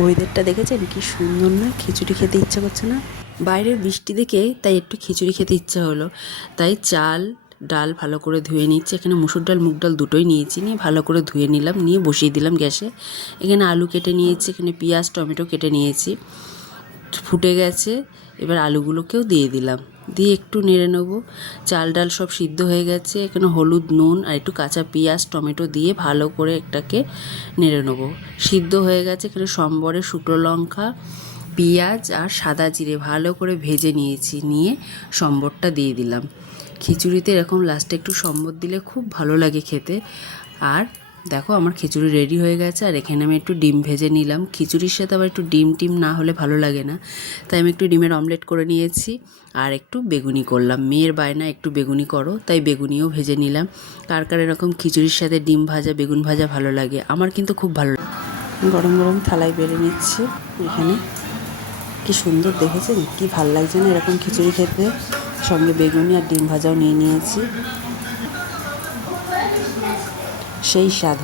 ওয়েদারটা দেখেছেন কি সুন্দর না? খিচুড়ি খেতে ইচ্ছা করছে না? বাইরের বৃষ্টি দেখে তাই একটু খিচুড়ি খেতে ইচ্ছা হলো। তাই চাল ডাল ভালো করে ধুয়ে নিচ্ছি। এখানে মুসুর ডাল মুগ ডাল দুটোই নিয়েছি, নিয়ে ভালো করে ধুয়ে নিলাম, নিয়ে বসিয়ে দিলাম গ্যাসে। এখানে আলু কেটে নিয়েছি, এখানে পেঁয়াজ টমেটো কেটে নিয়েছি। ফুটে গেছে, এবার আলুগুলোকেও দিয়ে দিলাম, দিয়ে একটু নেড়ে নেবো। চাল ডাল সব সিদ্ধ হয়ে গেছে। এখানে হলুদ নুন আর একটু কাঁচা পেঁয়াজ টমেটো দিয়ে ভালো করে একটাকে নেড়ে নেবো। সিদ্ধ হয়ে গেছে। এখানে সম্বরে শুকনো লঙ্কা পেঁয়াজ আর সাদা জিরে ভালো করে ভেজে নিয়েছি, নিয়ে সম্বরটা দিয়ে দিলাম। খিচুড়িতে এরকম লাস্টে একটু সম্বর দিলে খুব ভালো লাগে খেতে। আর দেখো আমার খিচুড়ি রেডি হয়ে গেছে। আর এখানে আমি একটু ডিম ভেজে নিলাম। খিচুড়ির সাথে আবার একটু ডিম টিম না হলে ভালো লাগে না, তাই আমি একটু ডিমের অমলেট করে নিয়েছি। আর একটু বেগুনি করলাম, মেয়ের বায়না একটু বেগুনি করো, তাই বেগুনিও ভেজে নিলাম। কার কার এরকম খিচুড়ির সাথে ডিম ভাজা বেগুন ভাজা ভালো লাগে? আমার কিন্তু খুব ভালো লাগে। গরম গরম থালায় বেড়ে নিচ্ছি। এখানে কি সুন্দর দেখেছেন, কি ভাল লাগছে না এরকম খিচুড়ি খেতে? সঙ্গে বেগুনি আর ডিম ভাজাও নিয়ে নিয়েছি, সেই স্বাদ।